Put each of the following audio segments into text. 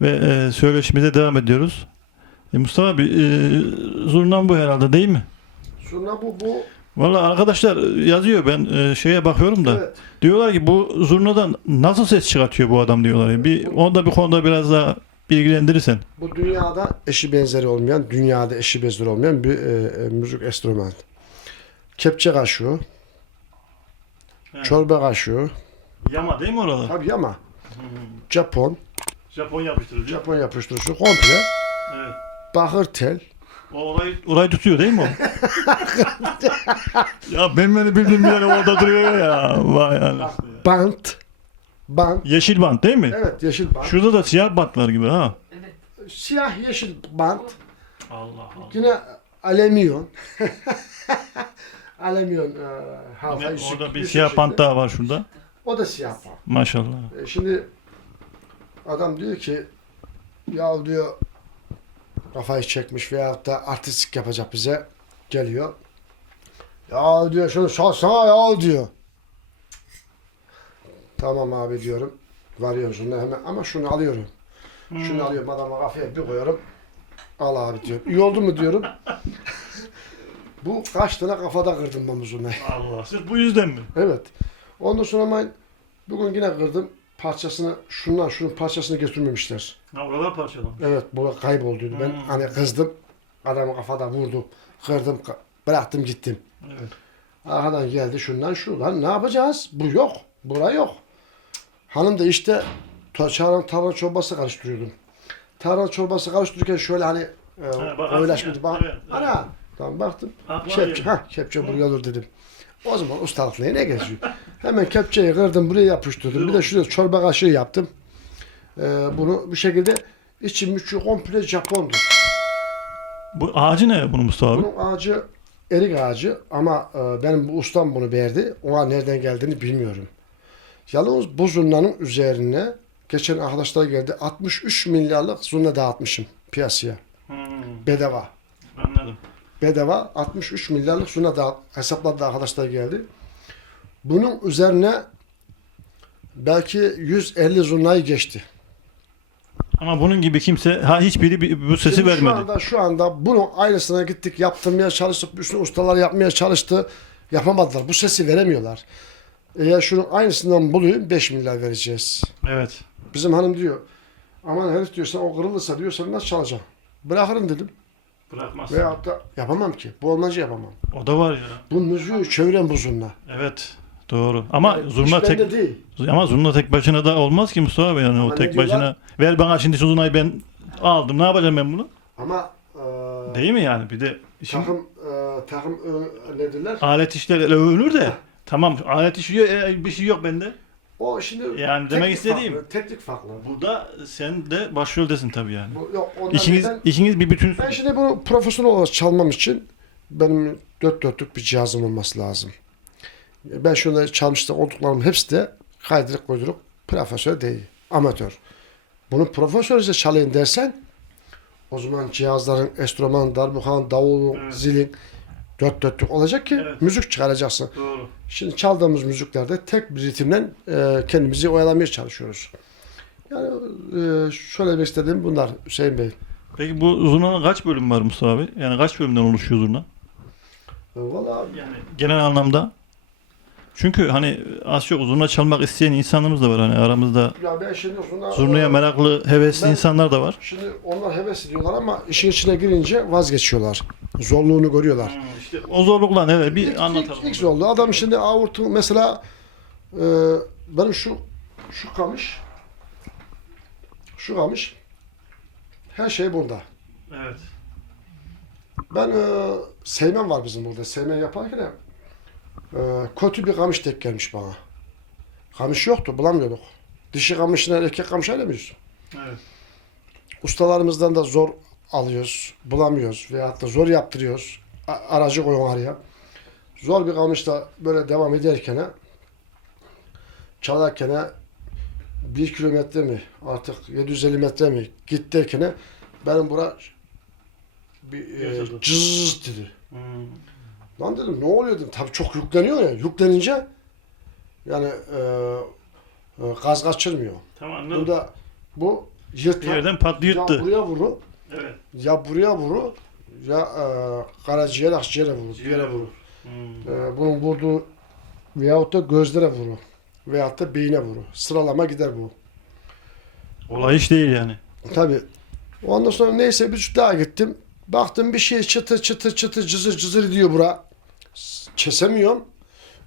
ve e, söyleşimize devam ediyoruz. E, Mustafa abi e, zurnan bu herhalde değil mi? Sonra bu bu Valla arkadaşlar yazıyor ben e, şeye bakıyorum da evet. diyorlar ki bu zurnadan nasıl ses çıkartıyor bu adam diyorlar. ya. Bir onda bir konuda biraz daha bilgilendirirsen. Bu dünyada eşi benzeri olmayan, dünyada eşi benzeri olmayan bir e, e, müzik enstrümanı. Kepçe kaşığı, Evet. çorba kaşığı, Yama değil mi oralar? tabii ama Japon, Japon yapıştırıcı. Japon yapıştırıcı komple, Evet. bakır tel, O orayı, orayı tutuyor değil mi o? ya ben beni bildiğim bir orada duruyor ya. Vay anasını ya. bant, bant, Yeşil bant değil mi? evet yeşil bant, Şurada da siyah bant var gibi ha. siyah yeşil bant, Allah Allah. yine alüminyum, alüminyum e, halka orada bir siyah bant daha var şurada. O da siyah bant. Maşallah. E, Şimdi adam diyor ki ya diyor kafayı çekmiş veyahut da artistik yapacak bize geliyor. Ya diyor şunu çalsana ya diyor. Tamam abi diyorum. Varıyorum şunu hemen ama şunu alıyorum. Şunu alıyorum adama kafaya bir koyuyorum. Al abi diyor. İyi oldu mu diyorum. Bu kaç tane kafada kırdım ben bu zurnayı. Allah. Sırf bu yüzden mi? Evet. Ondan sonra ben bugün yine kırdım. Parçasını şundan şunun parçasını getirmemişler. Ha oralar parçalanmış. Evet bu kaybolduydu. Ben Hmm. hani kızdım. Adamı kafada vurdum. Kırdım. ka- Bıraktım gittim. Evet. Arkadan geldi şundan şu. Lan ne yapacağız? Bu yok. Bura yok. Hanım da işte ta- çağıran tarhana çorbası karıştırıyordum. Tarhana çorbası karıştırırken şöyle hani e, bakarsın oynaşmadı. ya. Bak, Evet, evet. ana. Tamam baktım. Aklıma Kepçe, geldi. ha kepçe buraya olur dedim. O zaman ustalıkla ne geziyor? Hemen kepçeyi kırdım buraya yapıştırdım. Bir de şuraya çorba kaşığı yaptım. Ee, bunu bu şekilde içi müçü komple Japondu. Bu ağacı ne bunun Mustafa abi? Bunun ağacı erik ağacı ama e, benim bu ustam bunu verdi. Ona nereden geldiğini bilmiyorum. Yalnız bu zurnanın üzerine geçen arkadaşlar geldi 63 milyarlık zurna dağıtmışım piyasaya. Hmm, Bedava. Bedava 63 milyarlık şuna da hesapladı arkadaşlar geldi. Bunun üzerine belki 150 zurnayı geçti. Ama bunun gibi kimse ha hiçbiri bir- bu sesi Şimdi vermedi. Şu anda şu anda bunun aynısına gittik yaptırmaya çalıştık. Üstüne ustalar yapmaya çalıştı. Yapamadılar. Bu sesi veremiyorlar. Eğer şunun aynısından bulayım 5 milyar vereceğiz. Evet. Bizim hanım diyor aman herif diyor sen o kırılırsa diyor sen nasıl çalacaksın? Bırakırım dedim. Bırakmaz. Veyahut da yapamam ki. Bu olmacı yapamam. O da var ya. Bu müziği çeviren bu zurna. Evet. Doğru. Ama İş zurna tek değil. ama zurna tek başına da olmaz ki Mustafa abi yani Ama o ne tek diyorlar? başına. Ver bana şimdi şu zurnayı ben aldım. Ne yapacağım ben bunu? Ama e, Değil mi yani? Bir de işin takım e, takım e, ne derler? alet işleri övünür de tamam alet işi e, bir şey yok bende. O şimdi Yani demek teknik istediğim- farklı, teknik farklı. Burada sen de başroldesin tabii yani. Bu, yok, İkiniz ben, ikiniz bir bütün. ben şimdi bunu profesyonel olarak çalmam için benim dört dörtlük bir cihazım olması lazım. Ben şunu çalmıştım olduklarım hepsi de kaydırıp koydurup profesör değil, amatör. Bunu profesörce çalayım dersen o zaman cihazların enstrüman, darbukan, davul, Evet. zilin dört dörtlük olacak ki Evet. müzik çıkaracaksın. Doğru. Şimdi çaldığımız müziklerde tek bir ritimle e, kendimizi oyalamaya çalışıyoruz. Yani e, şöyle demek istediğim bunlar Hüseyin Bey. Peki bu zurnanın kaç bölüm var Mustafa abi? Yani kaç bölümden oluşuyor zurna? E, Valla Yani genel anlamda. Çünkü hani az çok zurna çalmak isteyen insanlarımız da var hani aramızda. ya ben şimdi sonra Zurnaya e, meraklı, hevesli ben- insanlar da var. Şimdi onlar heves ediyorlar ama işin içine girince vazgeçiyorlar. Zorluğunu görüyorlar. İşte o zorluklar neler bir İlk, anlatalım. ilk, ilk zorluğu adam şimdi avurtun mesela e, benim şu şu kamış şu kamış her şey burada. Evet. Ben e, seymen var bizim burada. Seymen yaparken e, kötü bir kamış tek gelmiş bana. Kamış yoktu, bulamıyorduk. Dişi kamışla erkek kamış alamıyoruz. Evet. Ustalarımızdan da zor alıyoruz, bulamıyoruz veyahut da zor yaptırıyoruz. A- aracı koyun araya. Zor bir kamışla böyle devam ederken çalarken bir kilometre mi artık 750 metre mi git derken benim bura bir e, cız dedi. Hmm. Lan dedim ne oluyor dedim. Tabii çok yükleniyor ya. Yüklenince yani e, e, gaz kaçırmıyor. Tamam anladım. Burada bu Bir Yırtar. yerden Ya patlıyordu. buraya vurur. Evet. Ya buraya vurur. Ya e, karaciğer, akciğere vurur. Bir yere vurur. Hmm. E, bunun vurduğu veyahut da gözlere vurur. Veyahut da beyine vurur. Sıralama gider bu. Olay iş değil yani. Tabii. Ondan sonra neyse bir daha gittim. Baktım bir şey çıtır çıtır çıtır cızır cızır diyor bura. Kesemiyorum.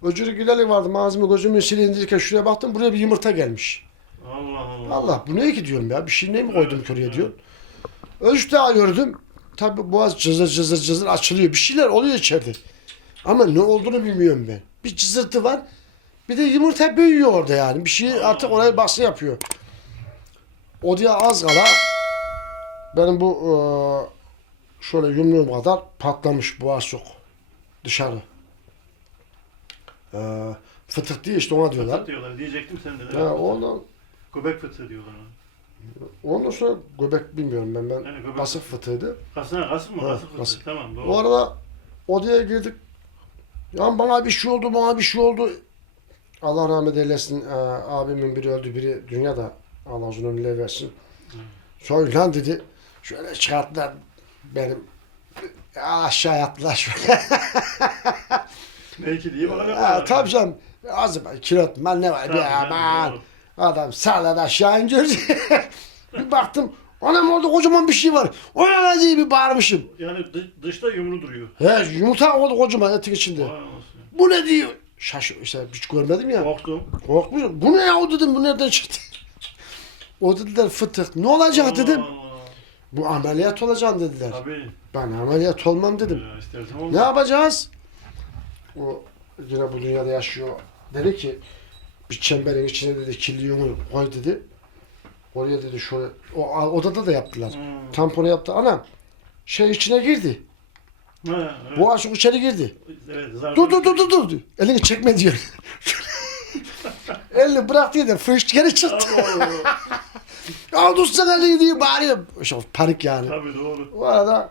Öcürü Güler'i vardı malzeme gözümü silindirirken şuraya baktım buraya bir yumurta gelmiş. Allah Allah. Allah bu ne ki diyorum ya bir şey ne mi koydum oraya diyor. Üç daha gördüm. Tabi boğaz cızır cızır cızır açılıyor. Bir şeyler oluyor içeride. Ama ne olduğunu bilmiyorum ben. Bir cızırtı var. Bir de yumurta büyüyor orada yani. Bir şey artık oraya baskı yapıyor. O diye az kala benim bu eee, şöyle yumruğum kadar patlamış boğazcık dışarı. Eee fıtık diye işte ona diyorlar. Fıtık diyorlar. Diyecektim sen de. Ha, ondan, Göbek fıtığı diyorlar. ona. ondan sonra göbek bilmiyorum ben. Ben Yani göbek basık fıtığıydı. Kasına kasık mı? Ha, Kasık fıtığı. kasık. Tamam doğru. O arada odaya girdik. Ya bana bir şey oldu, bana bir şey oldu. Allah rahmet eylesin. Ee, abimin biri öldü, biri dünyada. Allah uzun ömürler versin. Sonra lan dedi. Şöyle çıkarttılar benim. Aşağı attılar şöyle. Belki diye bana Ha, tabii canım. Az kilot man ne var Tabii aman. doğru. Adam sağdan aşağı indirdi. bir baktım. Anam orada kocaman bir şey var. O ne lan diye bir bağırmışım. Yani dı- dışta yumru duruyor. He yumurta oldu kocaman etin içinde. Vay anasını. Bu ne diyor? Şaşır işte hiç görmedim ya. Korktum. Korkmuş. Bu ne ya o dedim bu nereden çıktı? O dediler fıtık. Ne olacak dedim. Allah. Bu ameliyat olacaksın dediler. Tabii. Ben ameliyat olmam dedim. Ya, istersen Ne yapacağız? O yine bu dünyada yaşıyor. Dedi ki bir çemberin içine dedi kirli yumru koy dedi. Oraya dedi şöyle o odada da yaptılar. Hmm. Tamponu yaptı. Anam şey içine girdi. Ha, evet. Bu aşık içeri girdi. Evet, Dur dur dur dur dur. Elini çekme diyor. Elini bırak diye de geri çıktı. Allah Allah. Al tutsana elini diye bağırıyor. İşte panik yani. Tabii doğru. O arada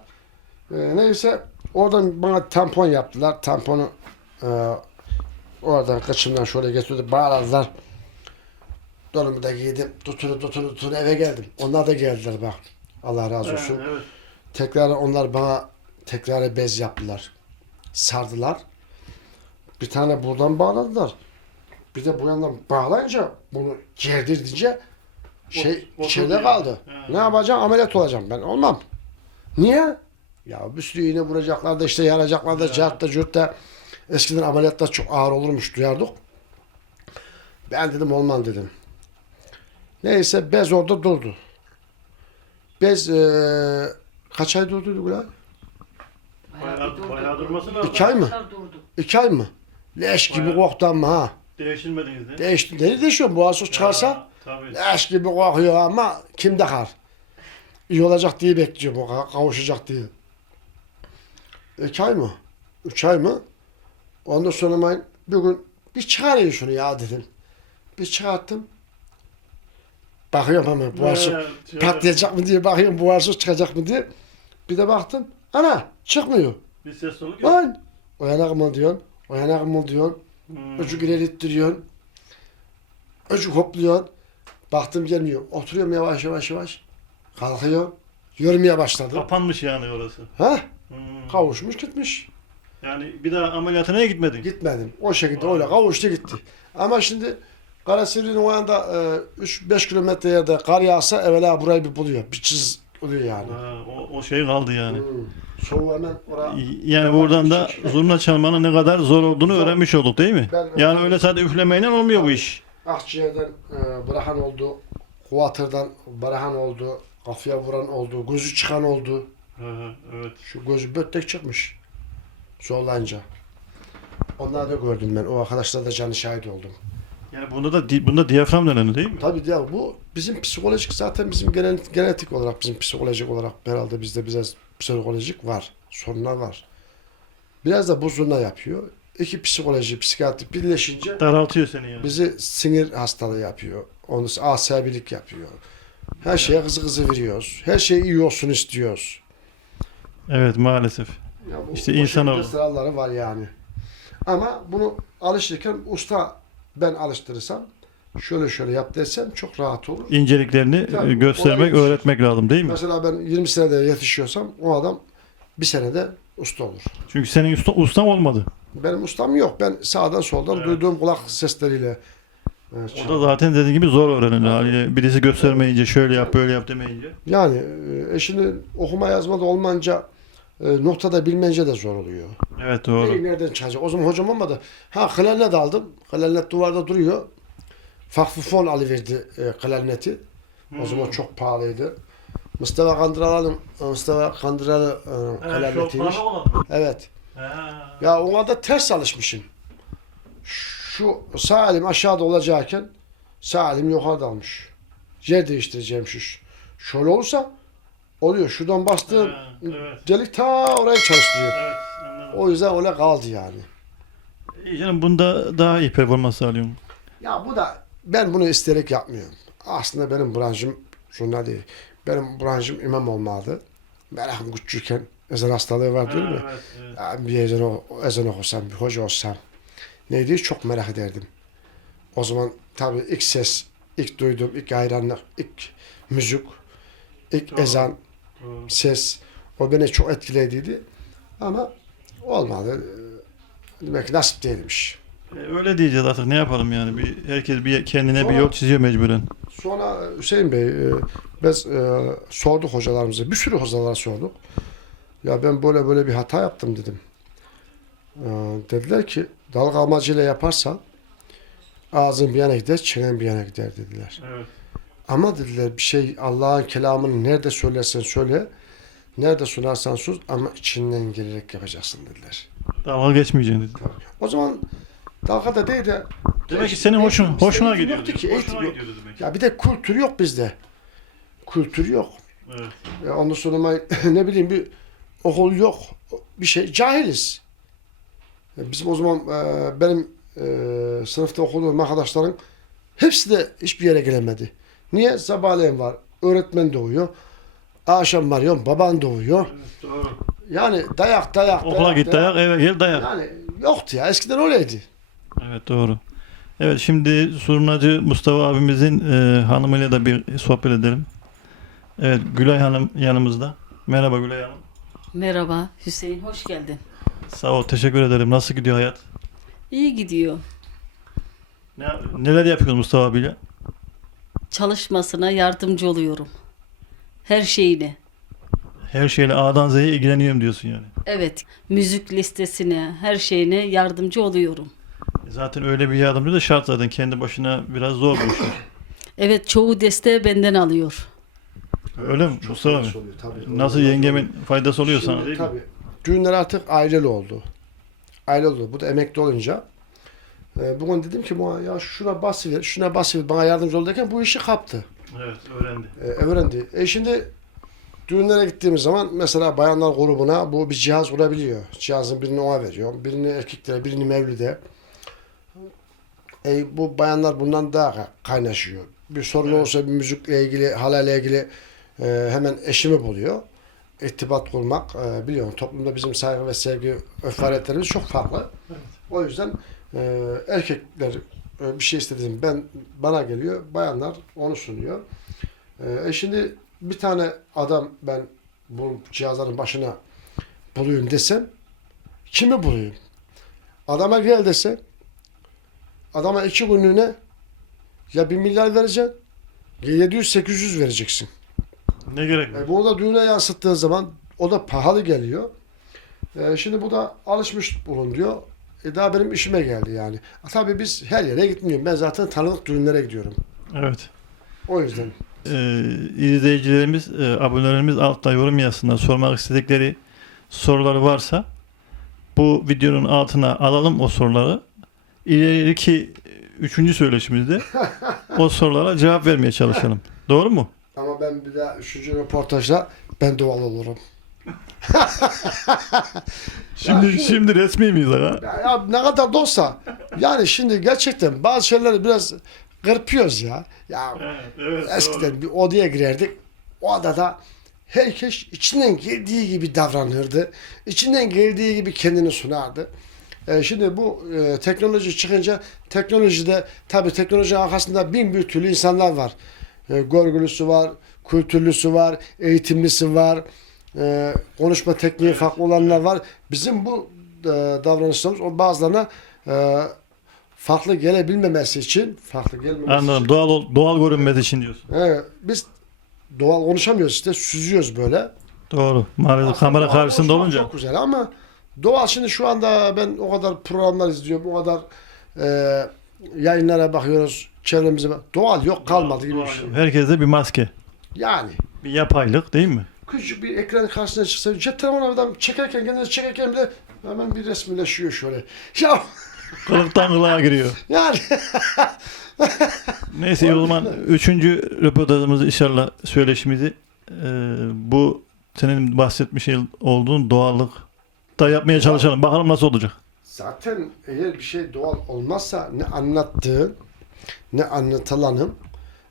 e, neyse oradan bana tampon yaptılar. Tamponu e, oradan kaçımdan şöyle getirdi. Bağladılar. Donumu da giydim. Tuturu tuturu tuturu eve geldim. Onlar da geldiler bak. Allah razı olsun. Ha, evet. Tekrar onlar bana tekrar bez yaptılar. Sardılar. Bir tane buradan bağladılar. Bir de bu yandan bağlayınca bunu gerdirince şey Ot- içeride oturdu kaldı. Ha. Ne yapacağım? Ameliyat olacağım ben. Olmam. Niye? Ya bir sürü iğne vuracaklar da işte yaracaklar da Ya. cartta cürtte. Eskiden ameliyatlar çok ağır olurmuş duyardık. Ben dedim olmam dedim. Neyse bez orada durdu. Bez eee kaç ay durdu Gülay? Bayağı, bayağı durması lazım. İki ay mı? Durdu. İki ay mı? Leş gibi Bayağı. koktu ama ha. Değiştirmediniz de. Değişti. Nereye değişiyor? Boğazsız çıkarsa Ya, Tabii. leş gibi kokuyor ama kim dakar? İyi olacak diye bekliyorum. O ka- kavuşacak diye. İki ay mı? Üç ay mı? Ondan sonra ben bir gün bir çıkarayım şunu ya dedim. Bir çıkarttım. Bakıyorum hemen boğazsız Evet, patlayacak mı diye bakıyorum boğazsız çıkacak mı diye. Bir de baktım. Ana çıkmıyor. Bir ses soluk yok. Lan! O yana mı diyorsun? O yana mı diyorsun? Hmm. Öcü ileri ittiriyorsun. Öcü hopluyorsun. Baktım gelmiyor. Oturuyorum yavaş yavaş yavaş. Kalkıyor. Yürümeye başladı. Kapanmış yani orası. Ha? Hmm. Kavuşmuş gitmiş. Yani bir daha ameliyatına gitmedin. Gitmedim. O şekilde Vay. öyle kavuştu gitti. Ama şimdi Karasivri'nin o yanda 3-5 kilometre yerde kar yağsa evvela burayı bir buluyor. Bir çiz oluyor yani. Ha, o, o şey kaldı yani. Hmm. Soğuğu hemen oraya Yani buradan da zurna çalmanın ne kadar zor olduğunu Zor. öğrenmiş olduk değil mi? Ben- Yani öyle sadece üflemeyle olmuyor bu iş. Akciğerden e, bırakan oldu. Kuatırdan bırakan oldu. Kafaya vuran oldu. Gözü çıkan oldu. Ha, evet. Şu gözü böttek çıkmış. Zorlanca. Onları da gördüm ben. O arkadaşlar da canı şahit oldum. Yani bunda da di- bunda diyafram dönemi değil mi? Tabii ya bu bizim psikolojik zaten bizim genetik olarak bizim psikolojik olarak herhalde bizde biraz psikolojik var. Sorunlar var. Biraz da bu zurna yapıyor. İki psikoloji, psikiyatri birleşince Daraltıyor seni yani. bizi sinir hastalığı yapıyor. Onu asabilik yapıyor. Her şeye kızı kızı veriyoruz. Her şey iyi olsun istiyoruz. Evet maalesef. Ya bu, İşte şekilde sıralları var yani. Ama bunu alıştırırken usta ben alıştırırsam şöyle şöyle yap desem çok rahat olur. İnceliklerini Tabii, e, göstermek, olay- öğretmek lazım değil mi? Mesela ben 20 senede yetişiyorsam o adam bir senede usta olur. Çünkü senin usta, ustam olmadı. Benim ustam yok. Ben sağdan soldan Evet. duyduğum kulak sesleriyle e, O da zaten dediğin gibi zor öğrenilir. Haliyle birisi göstermeyince şöyle yap böyle yap demeyince. Yani e, eşini okuma yazma da olmayınca e, noktada bilmeyince de zor oluyor. Evet Neyi doğru. nereden çıkacak? O zaman hocam olmadı. Ha klarnet aldım. Klarnet duvarda duruyor. Farklı fon alıverdi e, klarneti. O zaman çok pahalıydı. Mustafa Kandıralı'nın Mustafa Kandıralı e, klarnetiymiş. Evet. Ya ona da ters alışmışım. Şu sağ elim aşağıda olacakken sağ elim yukarıda almış. Yer değiştireceğim şu. Şöyle olursa oluyor. Şuradan bastığım evet. delik ta orayı çalıştırıyor. Evet, anladım. O yüzden öyle kaldı yani. İyi canım bunda daha iyi performans sağlıyorum. Ya bu da ben bunu isteyerek yapmıyorum. Aslında benim branşım şunlar değil. Benim branşım imam olmalı. Merakım küçükken ezan hastalığı var değil mi? Evet, evet. Bir ezan, ezan okusam, bir hoca olsam neydi çok merak ederdim. O zaman tabii ilk ses, ilk duydum, ilk hayranlık, ilk müzik, ilk Doğru. ezan, Doğru. ses o beni çok etkilediydi. Ama olmadı. Demek ki nasip değilmiş. Öyle diyeceğiz artık ne yapalım yani. Bir, herkes bir kendine bir Sonra- yol çiziyor mecburen. Sonra Hüseyin Bey biz e, sorduk hocalarımıza. Bir sürü hocalara sorduk. Ya ben böyle böyle bir hata yaptım dedim. E, dediler ki dalga amacıyla yaparsan ağzın bir yana gider, çenen bir yana gider dediler. Evet. Ama dediler bir şey Allah'ın kelamını nerede söylersen söyle, nerede sunarsan sus ama içinden gelerek yapacaksın dediler. Dalga geçmeyeceksin dedi. O zaman dalga da değil de Demek ki senin hoşun, hoşuna eğitim gidiyor. yoktu ki, Hoşuna eğitim gidiyordu demek. ya bir de kültür yok bizde. Kültür yok. Evet. E, ondan sonra ne bileyim bir okul yok. Bir şey cahiliz. E, Bizim o zaman e, benim e, sınıfta okuduğum arkadaşların hepsi de hiçbir yere gelemedi. Niye? Sabahleyin var. Öğretmen doğuyor. Akşam varıyor. Baban doğuyor. Doğru. Yani dayak dayak Okula git dayak eve gel dayak. Yani yoktu ya. Eskiden öyleydi. Evet doğru. Evet şimdi Surnacı Mustafa abimizin e, hanımıyla da bir sohbet edelim. Evet Gülay Hanım yanımızda. Merhaba Gülay Hanım. Merhaba Hüseyin, hoş geldin. Sağ ol teşekkür ederim. Nasıl gidiyor hayat? İyi gidiyor. Ne, neler yapıyorsun Mustafa abiyle? Çalışmasına yardımcı oluyorum. Her şeyine. Her şeyle A'dan Z'ye ilgileniyorum diyorsun yani. Evet, müzik listesine, her şeyine yardımcı oluyorum. Zaten öyle bir yardımcı da şart zaten. Kendi başına biraz zor bir iş. Evet, çoğu desteği benden alıyor. Öyle mi Mustafa abi? Faydası oluyor, tabii. Nasıl yengemin faydası oluyor sana Şimdi değil mi? tabii. Düğünler artık aileli oldu. Aile oldu. Bu da emekli olunca. E, bugün dedim ki bana ya şuna basıver, şuna basıver bana yardımcı ol derken bu işi kaptı. Evet öğrendi. E, öğrendi. E şimdi düğünlere gittiğimiz zaman mesela bayanlar grubuna bu bir cihaz kurabiliyor. Cihazın birini ona veriyor. Birini erkeklere, birini mevlide. E, bu bayanlar bundan daha ka- kaynaşıyor. Bir sorun Evet. olursa bir müzikle ilgili, halayla ilgili e, hemen eşimi buluyor. İrtibat kurmak. E, biliyorum toplumda bizim saygı ve sevgi öfaretlerimiz çok farklı. O yüzden e, erkekler e, bir şey istediğim ben bana geliyor. Bayanlar onu sunuyor. E, e şimdi bir tane adam ben bu cihazların başına bulayım desem kimi bulayım? Adama gel dese adama iki günlüğüne ya bir milyar vereceksin ya 700-800 vereceksin. Ne gerek var? E, bu da düğüne yansıttığın zaman o da pahalı geliyor. E, şimdi bu da alışmış bulun diyor. E, daha benim işime geldi yani. E, tabii biz her yere gitmiyorum. Ben zaten tanıdık düğünlere gidiyorum. Evet. O yüzden. Ee, izleyicilerimiz, e, abonelerimiz altta yorum yazsınlar. Sormak istedikleri soruları varsa bu videonun altına alalım o soruları. İleriki üçüncü söyleşimizde o sorulara cevap vermeye çalışalım. Doğru mu? Ama ben bir daha üçüncü röportajda ben doğal olurum. Şimdi şimdi resmi miyiz aga? Ya, ya ne kadar da olsa yani şimdi gerçekten bazı şeyleri biraz kırpıyoruz ya. Ya Evet, eskiden bir odaya girerdik. O odada herkes içinden geldiği gibi davranırdı. İçinden geldiği gibi kendini sunardı. E, şimdi bu e, teknoloji çıkınca teknolojide tabii teknolojinin arkasında bin bir türlü insanlar var. E, görgülüsü var, kültürlüsü var, eğitimlisi var, e, konuşma tekniği farklı olanlar var. Bizim bu e, davranışlarımız o bazılarına e, farklı gelebilmemesi için farklı gelmemesi Anladım. için. Doğal ol- doğal görünmesi için diyorsun. Evet, biz doğal konuşamıyoruz işte süzüyoruz böyle. Doğru. Maalesef Aslında kamera doğal karşısında konuşmak olunca Çok güzel ama doğal şimdi şu anda ben o kadar programlar izliyorum. O kadar e, yayınlara bakıyoruz. Çevremize bak. Doğal yok kalmadı gibi bir şey. herkeste bir maske. Yani. Bir yapaylık değil mi? Küçük bir ekran karşısına çıksa cep telefonu adam çekerken kendini çekerken bile hemen bir resmileşiyor şöyle. Ya Kılıktan kılığa giriyor. yani Neyse o zaman üçüncü röportajımızı inşallah söyleşimizi e, bu senin bahsetmiş olduğun doğallık da yapmaya çalışalım. Bakalım nasıl olacak. zaten eğer bir şey doğal olmazsa ne anlattığın ne anlatılanın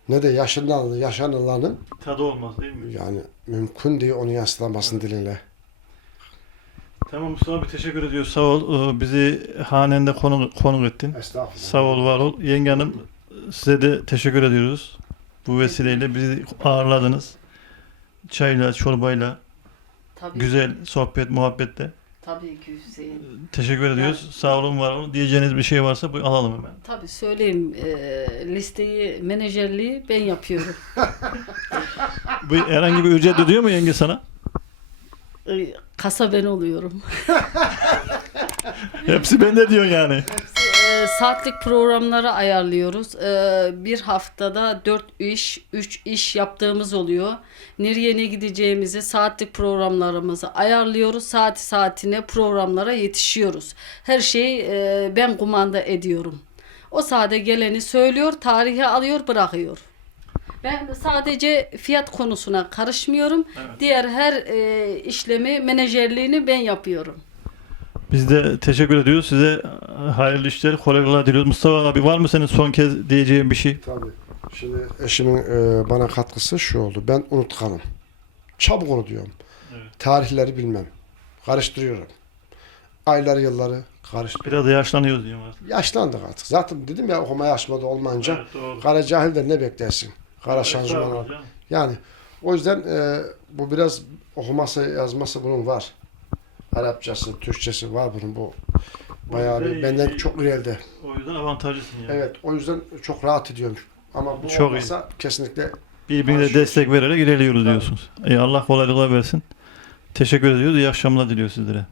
ne de yaşanılanın, yaşanılanın Tadı olmaz değil mi? yani mümkün değil onu yansıtamasın dilinle. Tamam Mustafa abi teşekkür ediyoruz. Sağ ol. Ee, Bizi hanende konuk, konuk ettin. Estağfurullah. Sağ ol, var ol. Yenge Hanım size de teşekkür ediyoruz. Bu vesileyle bizi ağırladınız. Çayla, çorbayla, Tabii, güzel sohbet, muhabbetle. Tabii ki Hüseyin. Teşekkür ediyoruz. Sağ olun, var olun. Diyeceğiniz bir şey varsa bu alalım hemen. Tabii söyleyeyim. e, listeyi, menajerliği ben yapıyorum. Bu herhangi bir ücret ödüyor mu yenge sana? E, Kasa ben oluyorum. Hepsi bende diyorsun yani. E, saatlik programları ayarlıyoruz. E, bir haftada 4 iş, 3 iş yaptığımız oluyor. Nereye ne gideceğimizi saatlik programlarımızı ayarlıyoruz. Saati saatine programlara yetişiyoruz. Her şeyi e, ben kumanda ediyorum. O sade geleni söylüyor, tarihe alıyor, bırakıyor. Ben sadece fiyat konusuna karışmıyorum. Evet. Diğer her e, işlemi, menajerliğini ben yapıyorum. Biz de teşekkür ediyoruz. Size hayırlı işler, kolaylıklar diliyoruz. Mustafa abi var mı senin son kez diyeceğin bir şey? Tabii. Şimdi eşimin e, bana katkısı şu oldu. Ben unutkanım. Çabuk unutuyorum. Evet. Tarihleri bilmem. Karıştırıyorum. Ayları yılları karıştırıyorum. Biraz da yaşlanıyoruz diyorum artık. Yaşlandık artık. Zaten dedim ya okuma yaşmadı olmayınca. Evet, doğru. Kara cahilden ne beklersin? Kara şanzıman. Estağfurullah canım. Yani o yüzden e, bu biraz okuması yazması bunun var. Arapçası, Türkçesi var bunun bu. Bayağı bir benden çok ileride. O yüzden avantajlısın yani. Evet o yüzden çok rahat ediyorum. Ama bu Çok olmasa kesinlikle Birbirine destek vererek ilerliyoruz diyorsunuz. İyi, Allah kolaylıklar versin. Teşekkür ediyoruz. İyi akşamlar diliyoruz sizlere.